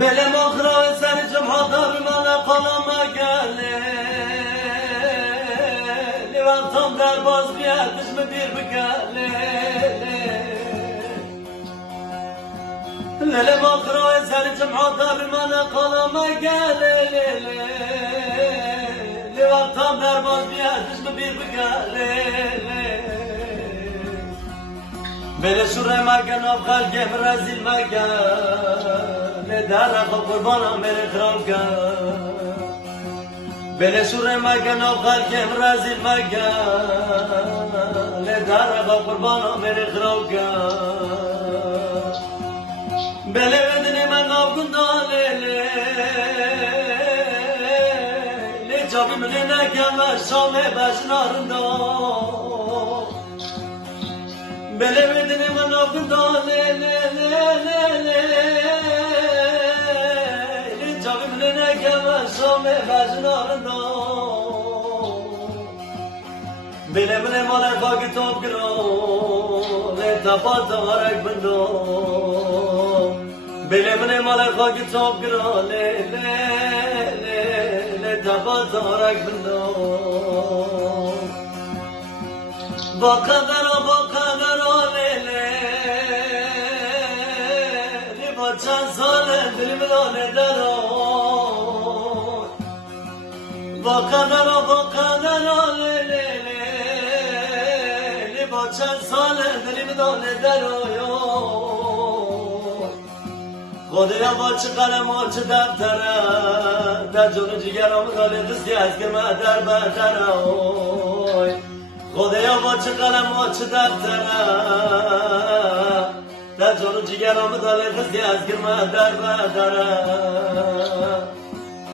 بله مخرا سر جمعه من قلم گله لیوانتم در باز بیاد بسم بیر بگله لله مخرا سر جمعه من قلم گله لیوانتم در باز بیاد بسم بیر بگله بله شوره مگن آب خلقم رزیل مگن در رقا قربانم بره خراب کن بله شوره مگن آب خلقم رزیل مگن در رقا قربانم بره خراب کن بله بدنی من آب گندان لی چابی منی نگم و شامه بشنارندان بله بدنی من آبدان جاوی من نگم شام بجنارندان بله من مال خاکی توب گرام تفات تغارک بندام بله من مال خاکی توب گرام تفات تغارک بندام با قدر چند ساله دل مدانه دران با قدر با چند ساله دل مدانه دران خودیا با چه قلم و چه دفتره در جون جگرم داله دستی از که مدر بدره خودیا با چه قلم و چه دفتره در جانو جگر آمد آله خستی از گرمه در بدره